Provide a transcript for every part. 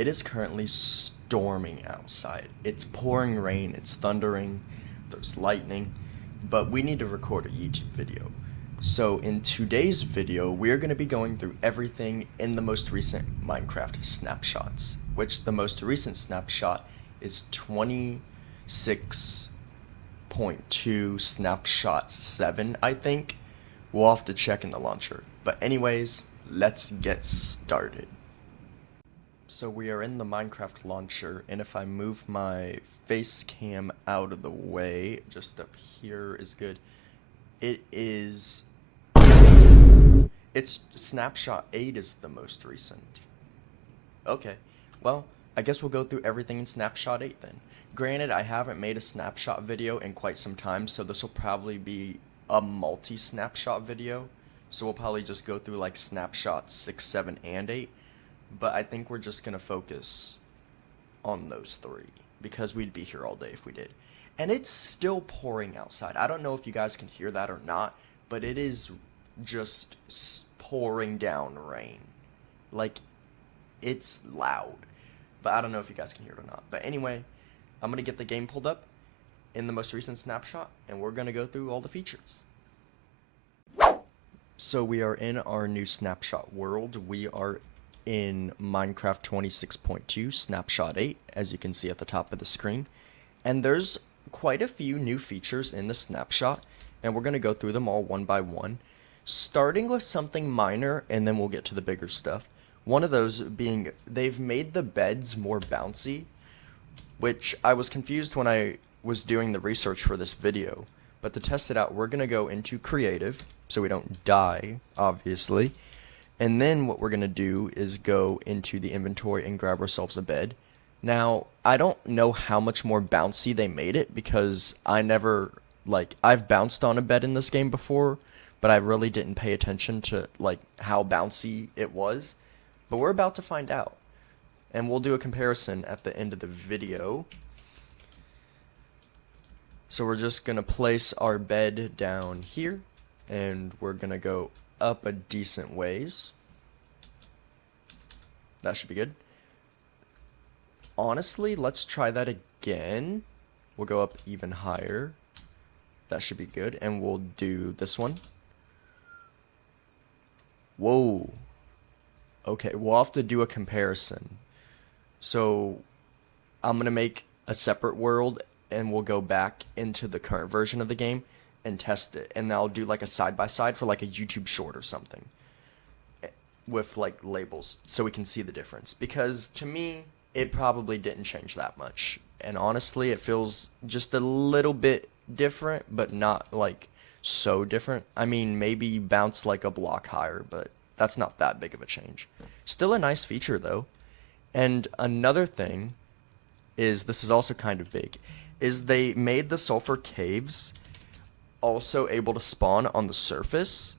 It is currently storming outside. It's pouring rain, it's thundering, there's lightning, but we need to record a YouTube video. So in today's video, we're going to be going through everything in the most recent Minecraft snapshots, which the most recent snapshot is 26.2 snapshot 7, I think. We'll have to check in the launcher. But anyways, let's get started. So we are in the Minecraft launcher, and if I move my face cam out of the way, just up here is good. It's snapshot 8 is the most recent. Okay, well, I guess we'll go through everything in snapshot 8 then. Granted, I haven't made a snapshot video in quite some time, so this will probably be a multi-snapshot video. So we'll probably just go through like snapshot 6, 7, and 8. But I think we're just going to focus on those 3 because we'd be here all day if we did. And it's still pouring outside. I don't know if you guys can hear that or not, but it is just pouring down rain. Like, it's loud. But I don't know if you guys can hear it or not. But anyway, I'm going to get the game pulled up in the most recent snapshot, and we're going to go through all the features. So we are in our new snapshot world. We are in Minecraft 26.2 snapshot 8, as you can see at the top of the screen. And there's quite a few new features in the snapshot, and we're going to go through them all one by one, starting with something minor, and then we'll get to the bigger stuff. One of those being they've made the beds more bouncy, which I was confused when I was doing the research for this video. But to test it out, we're going to go into creative, so we don't die, obviously. And then what we're going to do is go into the inventory and grab ourselves a bed. Now, I don't know how much more bouncy they made it because I've bounced on a bed in this game before, but I really didn't pay attention to how bouncy it was. But we're about to find out. And we'll do a comparison at the end of the video. So we're just going to place our bed down here, and we're going to go up a decent ways. That should be good. Honestly, let's try that again. We'll go up even higher. That should be good. And we'll do this one. Whoa. Okay, we'll have to do a comparison. So I'm going to make a separate world, and we'll go back into the current version of the game and test it. And I'll do like a side-by-side for like a YouTube short or something with like labels so we can see the difference. Because to me, it probably didn't change that much. And honestly, it feels just a little bit different, but not like so different. I mean, maybe bounce like a block higher, but that's not that big of a change. Still a nice feature though. And another thing is, this is also kind of big, is they made the sulfur caves also able to spawn on the surface,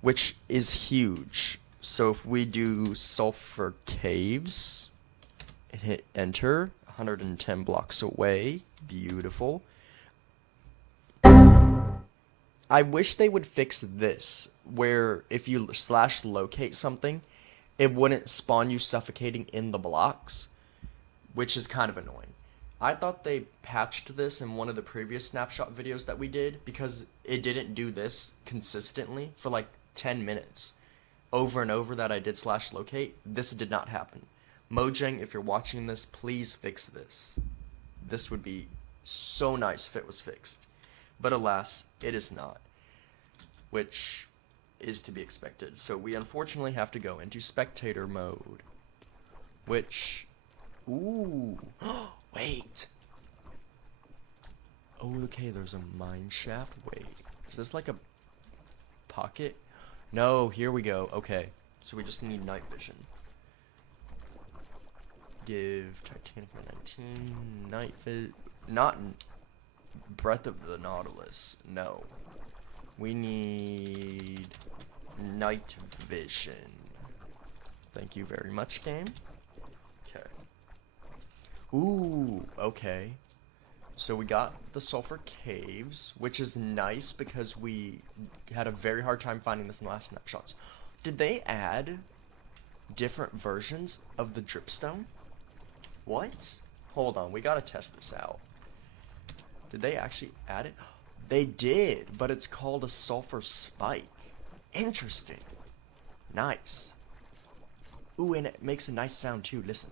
which is huge. So if we do sulfur caves and hit enter, 110 blocks away, beautiful. I wish they would fix this, where if you / locate something, it wouldn't spawn you suffocating in the blocks, which is kind of annoying. I thought they patched this in one of the previous snapshot videos that we did because it didn't do this consistently for like 10 minutes. Over and over that I did / locate, this did not happen. Mojang, if you're watching this, please fix this. This would be so nice if it was fixed. But alas, it is not, which is to be expected. So we unfortunately have to go into spectator mode, which, ooh, wait. Oh, okay, there's a mine shaft. Wait, is this like a pocket? No, here we go. Okay, so we just need night vision. Give Titanic 19 night vision. Not Breath of the Nautilus. No. We need night vision. Thank you very much, game. Okay. Ooh, okay. So we got the Sulfur Caves, which is nice because we had a very hard time finding this in the last snapshots. Did they add different versions of the dripstone? What? Hold on, we gotta test this out. Did they actually add it? They did, but it's called a sulfur spike. Interesting. Nice. Ooh, and it makes a nice sound too, listen.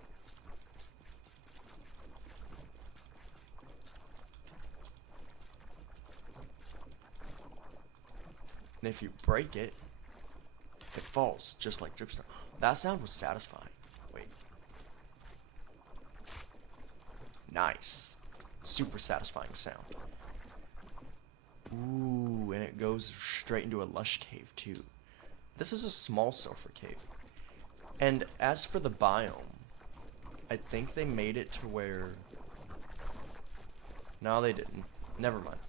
And if you break it, it falls, just like dripstone. That sound was satisfying. Wait. Nice. Super satisfying sound. Ooh, and it goes straight into a lush cave too. This is a small sulfur cave. And as for the biome, I think they made it to where... No, they didn't. Never mind.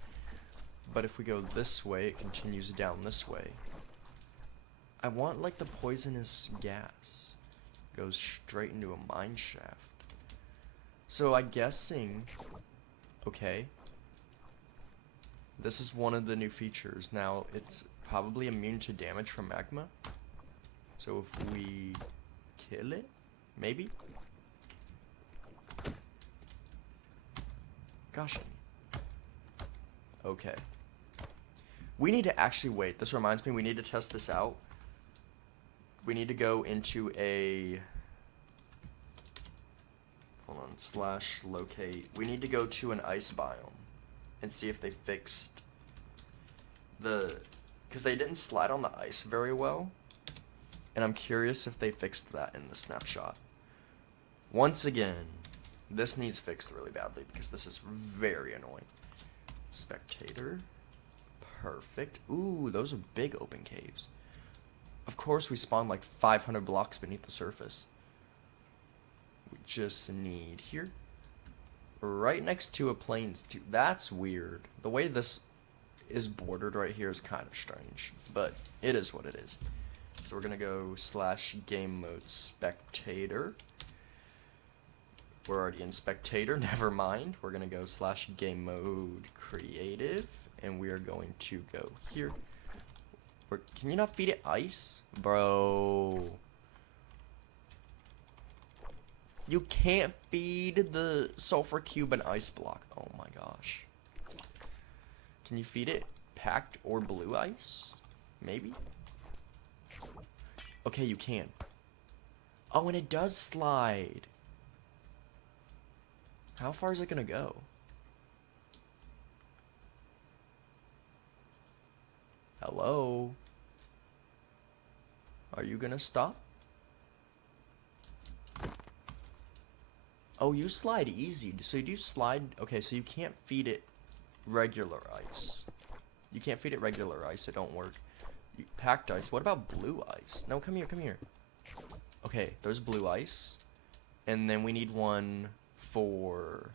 But if we go this way, it continues down this way. I want like the poisonous gas. Goes straight into a mine shaft. So I'm guessing... Okay. This is one of the new features. Now, it's probably immune to damage from magma. So if we kill it, maybe? Gosh. Okay. We need to actually wait. This reminds me, we need to test this out. We need to go into a... Hold on, /locate. We need to go to an ice biome and see if they fixed the... Because they didn't slide on the ice very well. And I'm curious if they fixed that in the snapshot. Once again, this needs fixed really badly because this is very annoying. Spectator. Perfect. Ooh, those are big open caves. Of course we spawn like 500 blocks beneath the surface. We just need here. Right next to a plains too. That's weird. The way this is bordered right here is kind of strange. But it is what it is. So we're gonna go /game mode spectator. We're already in spectator, never mind. We're gonna go /game mode creative. And we are going to go here. Can you not feed it ice? Bro. You can't feed the sulfur cube an ice block. Oh my gosh. Can you feed it packed or blue ice? Maybe? Okay, you can. Oh, and it does slide. How far is it gonna go? Hello? Are you gonna stop? Oh, you slide easy. So you do slide... Okay, so you can't feed it regular ice. You can't feed it regular ice. It don't work. Packed ice. What about blue ice? No, come here, come here. Okay, there's blue ice. And then we need one for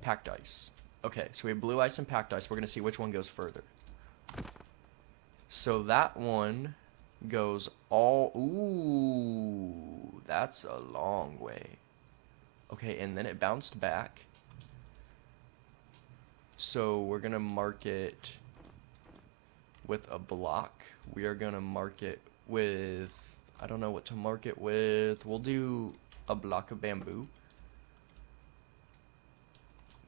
packed ice. Okay, so we have blue ice and packed ice. We're gonna see which one goes further. So that one goes all... Ooh, that's a long way. Okay, and then it bounced back. So we're going to mark it with a block. We are going to mark it with... I don't know what to mark it with. We'll do a block of bamboo.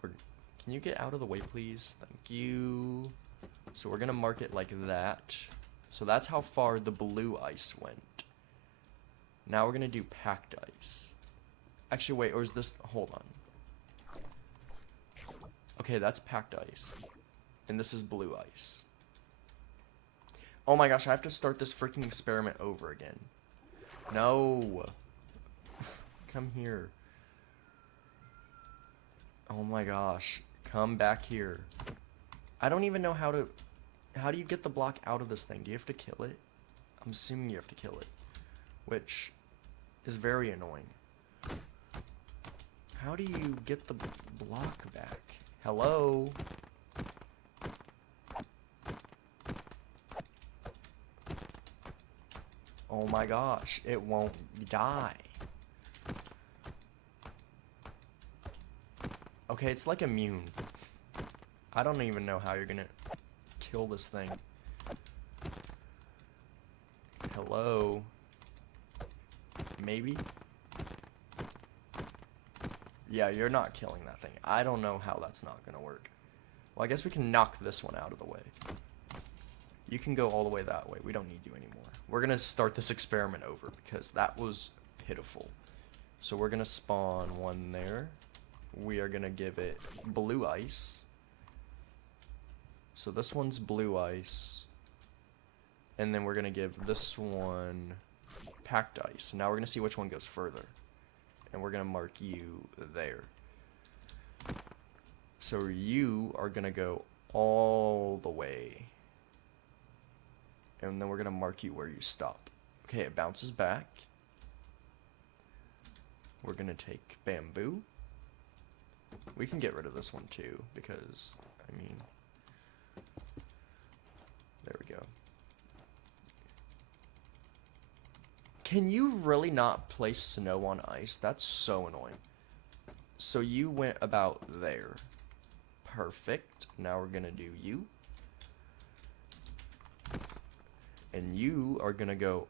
Can you get out of the way, please? Thank you. So we're going to mark it like that. So that's how far the blue ice went. Now we're going to do packed ice. Actually, wait, or is this... Hold on. Okay, that's packed ice. And this is blue ice. Oh my gosh, I have to start this freaking experiment over again. No. Come here. Oh my gosh. Come back here. I don't even know how to... How do you get the block out of this thing? Do you have to kill it? I'm assuming you have to kill it. Which is very annoying. How do you get the block back? Hello? Oh my gosh, it won't die. Okay, it's like immune. I don't even know how you're gonna kill this thing. Hello? maybe? Yeah, you're not killing that thing. I don't know how that's not gonna work. Well, I guess we can knock this one out of the way. You can go all the way that way. We don't need you anymore. We're gonna start this experiment over because that was pitiful. So we're gonna spawn one there. We are gonna give it blue ice. So this one's blue ice. And then we're gonna give this one packed ice. Now we're gonna see which one goes further. And we're gonna mark you there. So you are gonna go all the way. And then we're gonna mark you where you stop. Okay, it bounces back. We're gonna take bamboo. We can get rid of this one too, because, I mean, there we go. Can you really not place snow on ice? That's so annoying. So you went about there. Perfect. Now we're gonna do you. And you are gonna go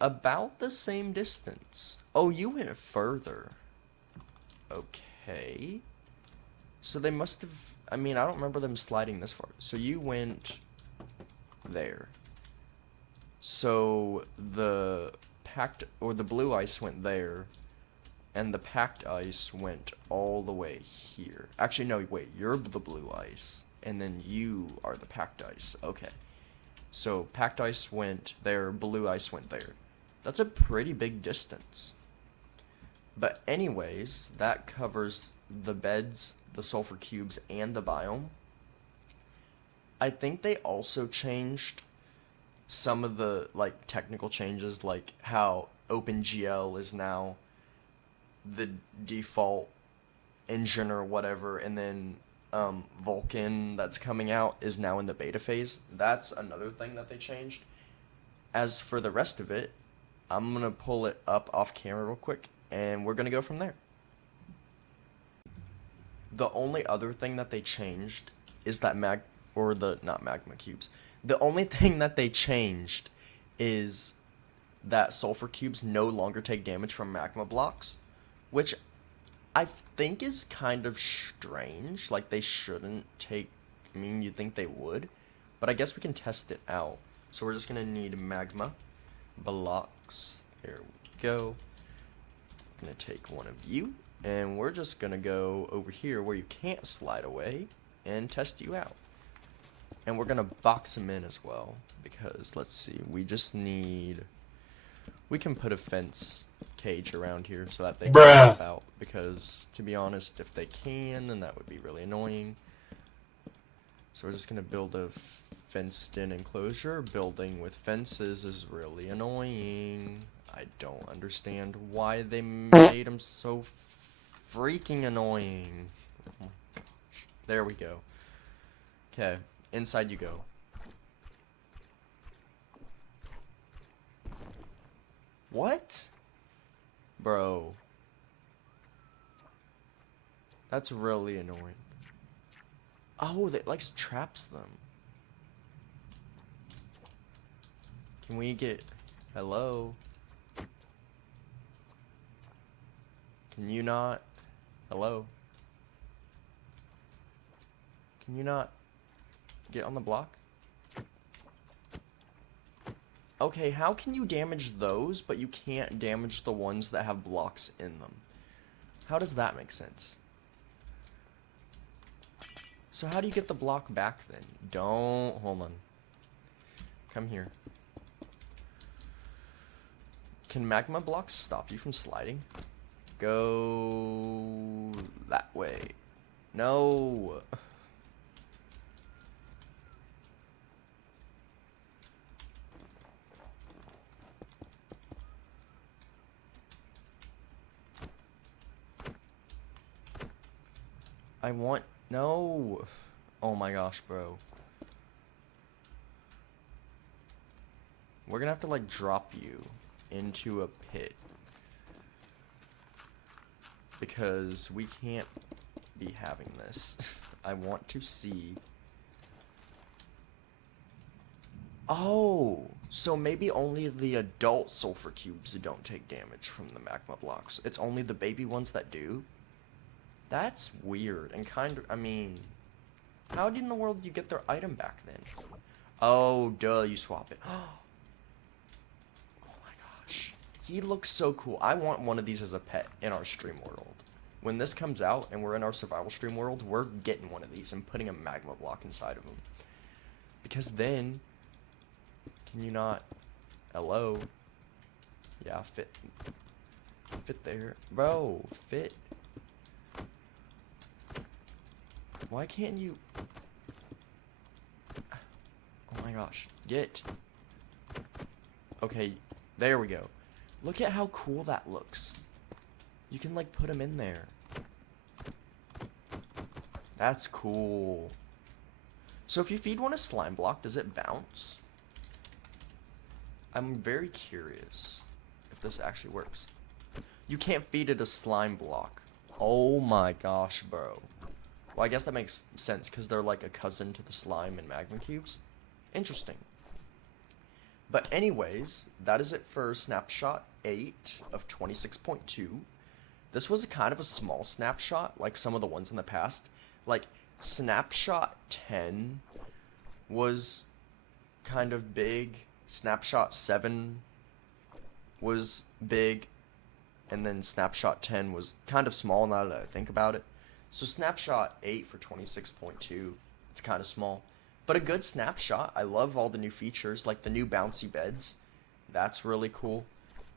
about the same distance. Oh, you went further. Okay. So they must have, I mean, I don't remember them sliding this far. So you went there. So the packed, or the blue ice went there, and the packed ice went all the way here. Actually, no, wait, you're the blue ice, and then you are the packed ice. Okay. So packed ice went there, blue ice went there. That's a pretty big distance. But anyways, that covers the beds, the sulfur cubes, and the biome. I think they also changed some of the like technical changes, like how OpenGL is now the default engine or whatever, and then Vulkan that's coming out is now in the beta phase. That's another thing that they changed. As for the rest of it, I'm gonna pull it up off camera real quick, and we're gonna go from there. The only other thing that they changed is that not magma cubes. The only thing that they changed is that sulfur cubes no longer take damage from magma blocks, which I think is kind of strange. Like, they shouldn't take, I mean, you'd think they would, but I guess we can test it out. So we're just gonna need magma blocks. There we go. I'm gonna take one of you, and we're just gonna go over here where you can't slide away and test you out. And we're gonna box them in as well, because let's see, we just need, we can put a fence cage around here so that they can jump out, because to be honest, if they can, then that would be really annoying. So we're just gonna build a fenced in enclosure. Building with fences is really annoying. I don't understand why they made them so freaking annoying. Oh my gosh. There we go. Okay, inside you go. What? Bro. That's really annoying. Oh, that like traps them. Can we get... Hello? Can you not? Hello? Can you not get on the block? Okay, how can you damage those, but you can't damage the ones that have blocks in them? How does that make sense? So how do you get the block back then? Don't, hold on. Come here. Can magma blocks stop you from sliding? Go that way. No. I want... No. Oh my gosh, bro. We're gonna have to, like, drop you into a pit. Because we can't be having this. I want to see... Oh, so maybe only the adult sulfur cubes don't take damage from the magma blocks. It's only the baby ones that do? That's weird and kind of, I mean, how in the world do you get their item back then? Oh, duh, you swap it. Oh my gosh. He looks so cool. I want one of these as a pet in our stream world. When this comes out and we're in our survival stream world, we're getting one of these and putting a magma block inside of him. Because then, can you not? Hello? Yeah, fit. Fit there. Bro, fit. Why can't you? Oh my gosh. Get. Okay, there we go. Look at how cool that looks. You can like put him in there. That's cool. So if you feed one a slime block, does it bounce? I'm very curious if this actually works. You can't feed it a slime block. Oh my gosh, bro. Well, I guess that makes sense because they're like a cousin to the slime and magma cubes. Interesting. But anyways, that is it for Snapshot 8 of 26.2. This was a kind of a small snapshot, like some of the ones in the past. Like, Snapshot 10 was kind of big. Snapshot 7 was big. And then Snapshot 10 was kind of small now that I think about it. So Snapshot 8 for 26.2, it's kind of small. But a good snapshot. I love all the new features, like the new bouncy beds. That's really cool.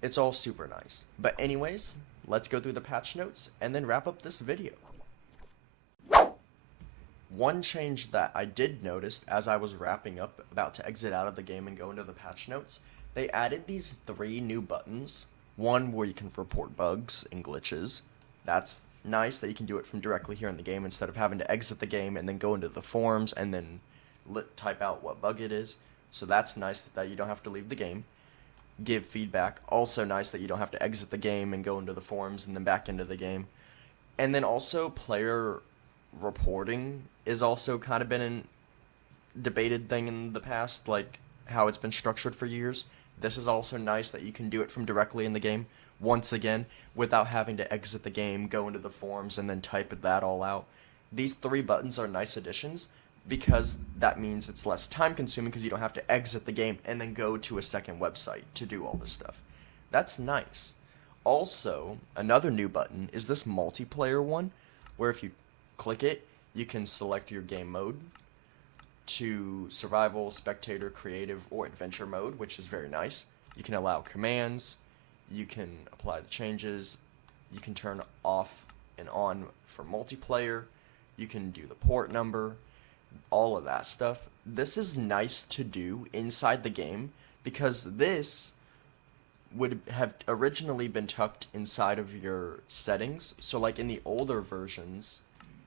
It's all super nice. But anyways, let's go through the patch notes and then wrap up this video. One change that I did notice as I was wrapping up, about to exit out of the game and go into the patch notes, they added these 3 new buttons. One where you can report bugs and glitches. That's nice that you can do it from directly here in the game instead of having to exit the game and then go into the forums and then type out what bug it is. So that's nice that you don't have to leave the game. Give feedback. Also nice that you don't have to exit the game and go into the forums and then back into the game. And then also player reporting is also kind of been a debated thing in the past, like how it's been structured for years. This is also nice that you can do it from directly in the game, once again, without having to exit the game, go into the forums, and then type that all out. These 3 buttons are nice additions, because that means it's less time consuming because you don't have to exit the game and then go to a second website to do all this stuff. That's nice. Also, another new button is this multiplayer one, where if you click it, you can select your game mode to survival, spectator, creative, or adventure mode, which is very nice. You can allow commands, you can apply the changes, you can turn off and on for multiplayer, you can do the port number, all of that stuff. This is nice to do inside the game because this would have originally been tucked inside of your settings. So like in the older versions,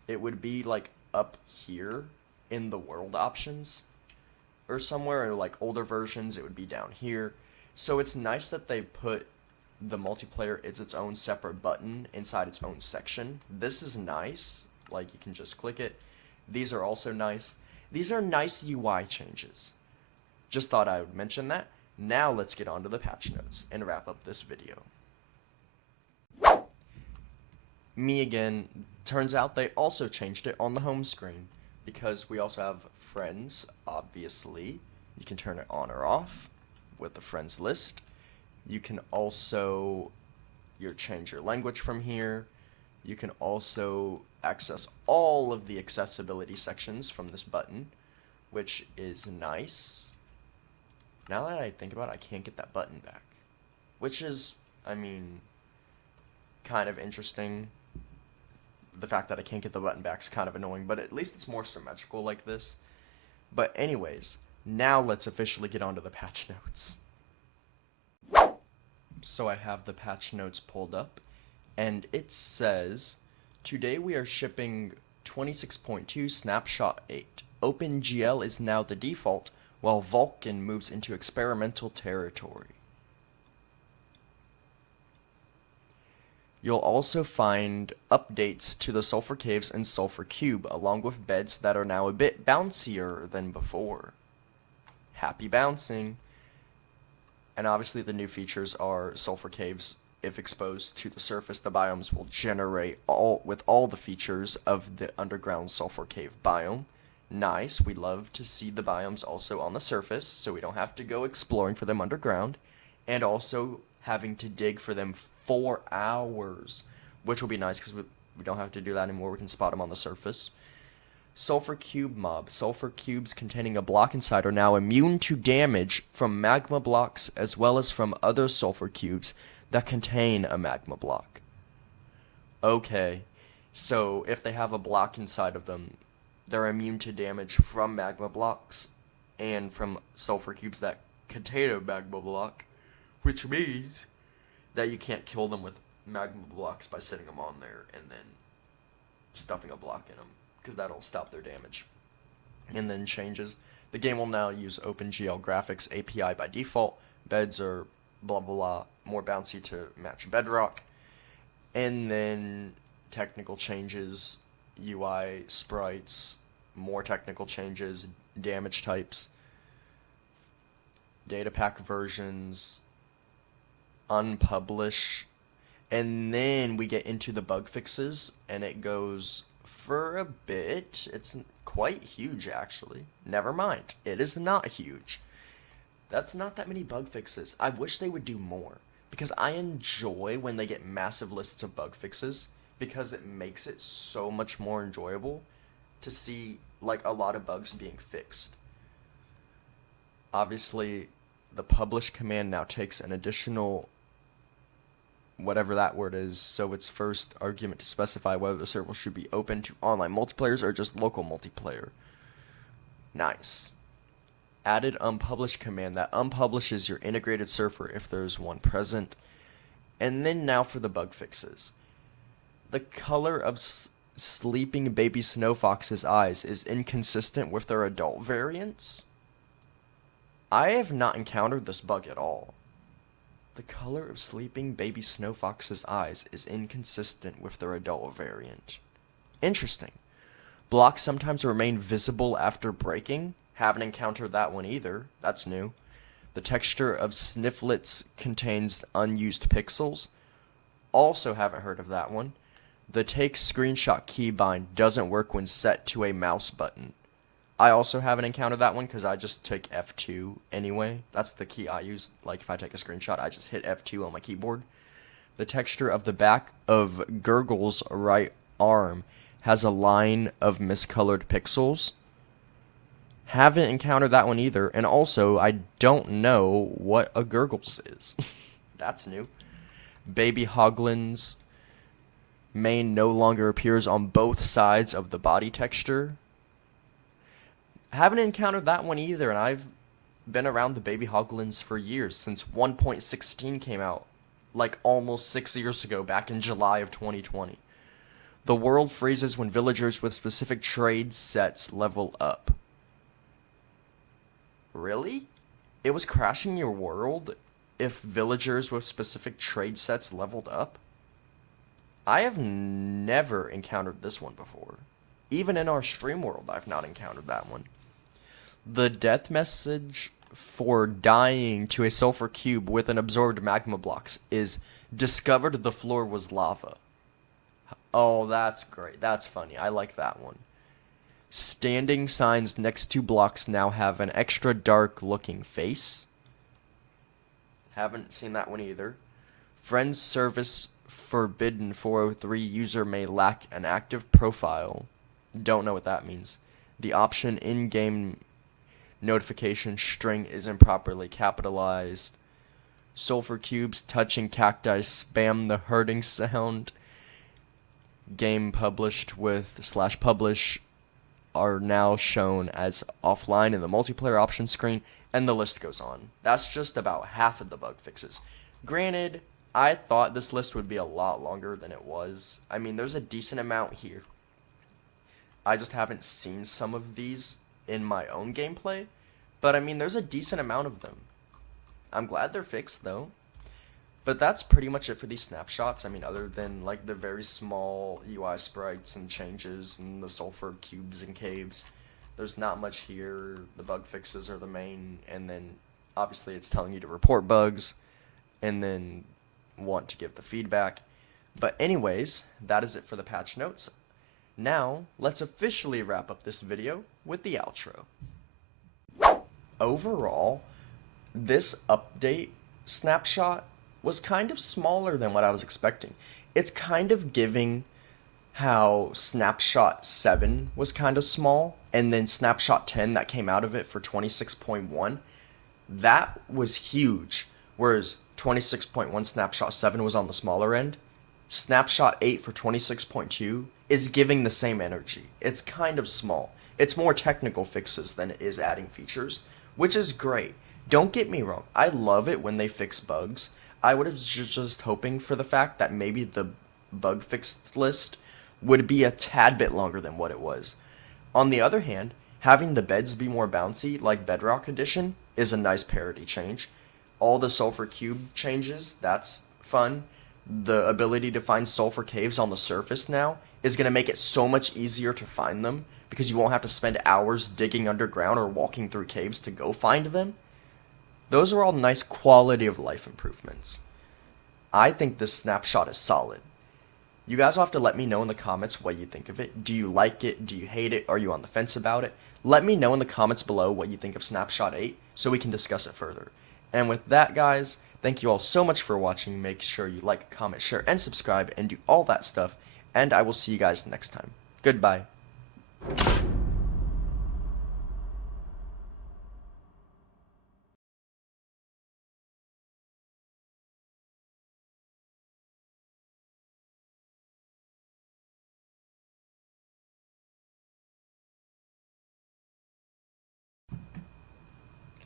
it would be like up here in the world options or somewhere, or like older versions it would be down here. So it's nice that they put the multiplayer as its own separate button inside its own section. This is nice, like you can just click it. These are also nice. These are nice UI changes. Just thought I would mention that. Now let's get on to the patch notes and wrap up this video. Me again. Turns out they also changed it on the home screen because we also have friends, obviously. You can turn it on or off with the friends list. You can also change your language from here. You can also access all of the accessibility sections from this button, which is nice. Now that I think about it, I can't get that button back, which is, I mean, kind of interesting. The fact that I can't get the button back is kind of annoying, but at least it's more symmetrical like this. But anyways, now let's officially get onto the patch notes. So I have the patch notes pulled up, and it says, today we are shipping 26.2 Snapshot 8. OpenGL is now the default, while Vulkan moves into experimental territory. You'll also find updates to the Sulfur Caves and Sulfur Cube, along with beds that are now a bit bouncier than before. Happy bouncing. And obviously the new features are sulfur caves. If exposed to the surface, the biomes will generate all the features of the underground sulfur cave biome. Nice. We love to see the biomes also on the surface, so we don't have to go exploring for them underground, and also having to dig for them for hours, which will be nice because we don't have to do that anymore. We can spot them on the surface. Sulfur cube mob. Sulfur cubes containing a block inside are now immune to damage from magma blocks as well as from other sulfur cubes that contain a magma block. Okay, so if they have a block inside of them, they're immune to damage from magma blocks and from sulfur cubes that contain a magma block, which means that you can't kill them with magma blocks by setting them on there and then stuffing a block in them, because that'll stop their damage. And then changes. The game will now use OpenGL Graphics API by default. Beds are blah blah blah, more bouncy to match Bedrock. And then technical changes, UI sprites, more technical changes, damage types, data pack versions, unpublish, and then we get into the bug fixes, and it goes for a bit. It's quite huge, actually. Never mind. It is not huge. That's not that many bug fixes. I wish they would do more, because I enjoy when they get massive lists of bug fixes, because it makes it so much more enjoyable to see like a lot of bugs being fixed. Obviously, the publish command now takes an additional whatever that word is, so its first argument to specify whether the server should be open to online multiplayers or just local multiplayer. Nice. Added unpublish command that unpublishes your integrated server if there's one present. And then now for the bug fixes. The color of sleeping baby snow fox's eyes is inconsistent with their adult variants. I have not encountered this bug at all. The color of sleeping baby snow fox's eyes is inconsistent with their adult variant. Interesting. Blocks sometimes remain visible after breaking. Haven't encountered that one either. That's new. The texture of snifflets contains unused pixels. Also haven't heard of that one. The take screenshot keybind doesn't work when set to a mouse button. I also haven't encountered that one because I just take F2 anyway. That's the key I use. Like if I take a screenshot, I just hit F2 on my keyboard. The texture of the back of Gurgle's right arm has a line of miscolored pixels. Haven't encountered that one either. And also, I don't know what a Gurgle's is. That's new. Baby Hoglin's mane no longer appears on both sides of the body texture. Haven't encountered that one either, and I've been around the baby hoglins for years, since 1.16 came out, like almost 6 years ago, back in July of 2020. The world freezes when villagers with specific trade sets level up. Really? It was crashing your world if villagers with specific trade sets leveled up? I have never encountered this one before. Even in our stream world, I've not encountered that one. The death message for dying to a sulfur cube with an absorbed magma blocks is discovered the floor was lava. Oh, that's great. That's funny. I like that one. Standing signs next to blocks now have an extra dark looking face. Haven't seen that one either. Friends service forbidden 403 user may lack an active profile. Don't know what that means. The option in-game notification string is improperly capitalized. Sulfur cubes touching cacti spam the hurting sound. Game published with /publish are now shown as offline in the multiplayer options screen, and the list goes on. That's just about half of the bug fixes. Granted, I thought this list would be a lot longer than it was. I mean, there's a decent amount here. I just haven't seen some of these in my own gameplay, but I mean, there's a decent amount of them. I'm glad they're fixed, though. But that's pretty much it for these snapshots. I mean, other than like the very small UI sprites and changes and the sulfur cubes and caves, There's not much here. The bug fixes are the main, and then obviously it's telling you to report bugs, and then want to give the feedback. But anyways, that is it for the patch notes. Now, let's officially wrap up this video with the outro. Overall, this update snapshot was kind of smaller than what I was expecting. It's kind of giving how Snapshot 7 was kind of small, and then Snapshot 10 that came out of it for 26.1, that was huge, whereas 26.1 Snapshot 7 was on the smaller end. Snapshot 8 for 26.2 is giving the same energy. It's kind of small. It's more technical fixes than it is adding features, which is great. Don't get me wrong, I love it when they fix bugs. I would have just hoping for the fact that maybe the bug fix list would be a tad bit longer than what it was. On the other hand, having the beds be more bouncy, like Bedrock Edition, is a nice parity change. All the Sulfur Cube changes, that's fun. The ability to find Sulfur Caves on the surface now is going to make it so much easier to find them, because you won't have to spend hours digging underground or walking through caves to go find them. Those are all nice quality of life improvements. I think this snapshot is solid. You guys will have to let me know in the comments what you think of it. Do you like it? Do you hate it? Are you on the fence about it? Let me know in the comments below what you think of Snapshot 8 so we can discuss it further. And with that, guys, thank you all so much for watching. Make sure you like, comment, share, and subscribe, and do all that stuff. And I will see you guys next time. Goodbye.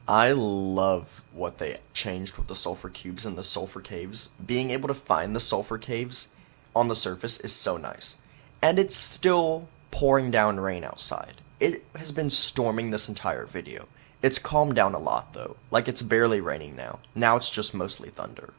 I love what they changed with the sulfur cubes and the sulfur caves. Being able to find the sulfur caves on the surface is so nice. And it's still pouring down rain outside. It has been storming this entire video. It's calmed down a lot though. Like it's barely raining now. Now it's just mostly thunder.